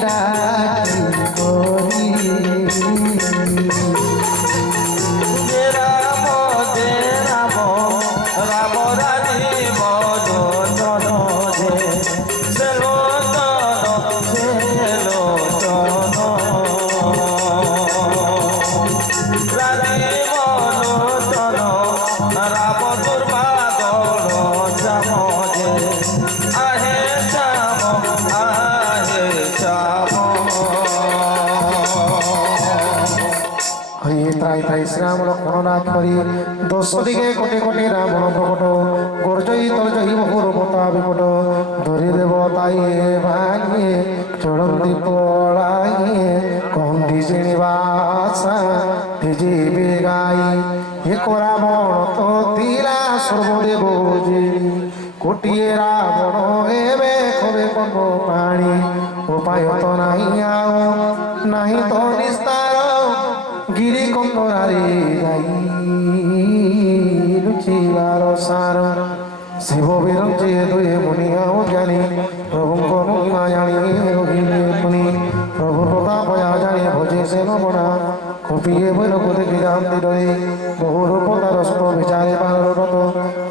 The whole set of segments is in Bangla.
ডাকি করি শ্রীরাম লক্ষ্মণনাথ হরি দশ দিকে কোটি কোটি রাবণ প্রকট গর্জয়ী তর্জয়ী বহুরূপতা বিকট ধরি দেব তাই ভাঙিয়ে চড়ন্তি পড়াইয়ে কন্দি শ্রীনিবাসা ভিজিবে গাই হে রাবণ তো তিলা সর্বদেব কোটিয়ে রাবণ এবে খবে কব পাণি উপায় তো নাই আও নাই তো নিস্তার গিরি কন্দরারে যাই লুচিবার সার শিব বিরঞ্চে দুয়ে মুনিয়াও জ্ঞানী প্রভুঙ্ক মহিমা জানি রহিলে পুনি প্রভু প্রতাপ জানি ভোজে সে নমনা কপিয়ে বৈরক দেখি জানতি ডরে বহু রূপ তার স্ব বিচারে পারত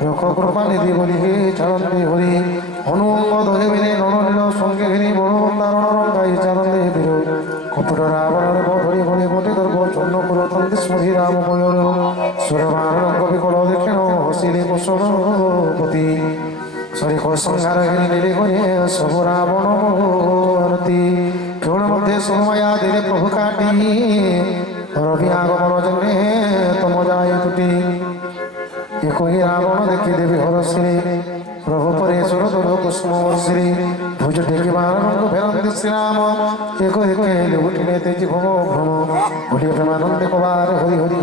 রক্ষ কৃপা নিধি বলিবে চরন্তি হরি অনুঙ্গ ধরে বিনে নরনীল সঙ্গে ঘিরি বড় তারণ গাই চরণে বিরো কপট রাবণের ধরি ঘরে ঘটে ধর্ব চন্ন পুরতন্তি স্মরি রাম ময়ূর সুরমানং কবিকল দেখেন হসিলে কুশলপতি সরি সংহার ঘিরে ঘরে সব রাবণ মূর্তি কেবল মধ্যে সময়া দিলে প্রভু কাটি রবি আগমন জন্মে তম যায় টুটি একই রাবণ দেখি দেবী হরশ্রী প্রভু পরেশ্বর দোল কুষ্ম শ্রী ভুজ ডেকে বানন্দ ফেরন্তি শ্রীরাম এক একে উঠিলে তেজি ভ্রম ভ্রম ভুলিয়ে প্রেমানন্দে কবার হরি হরি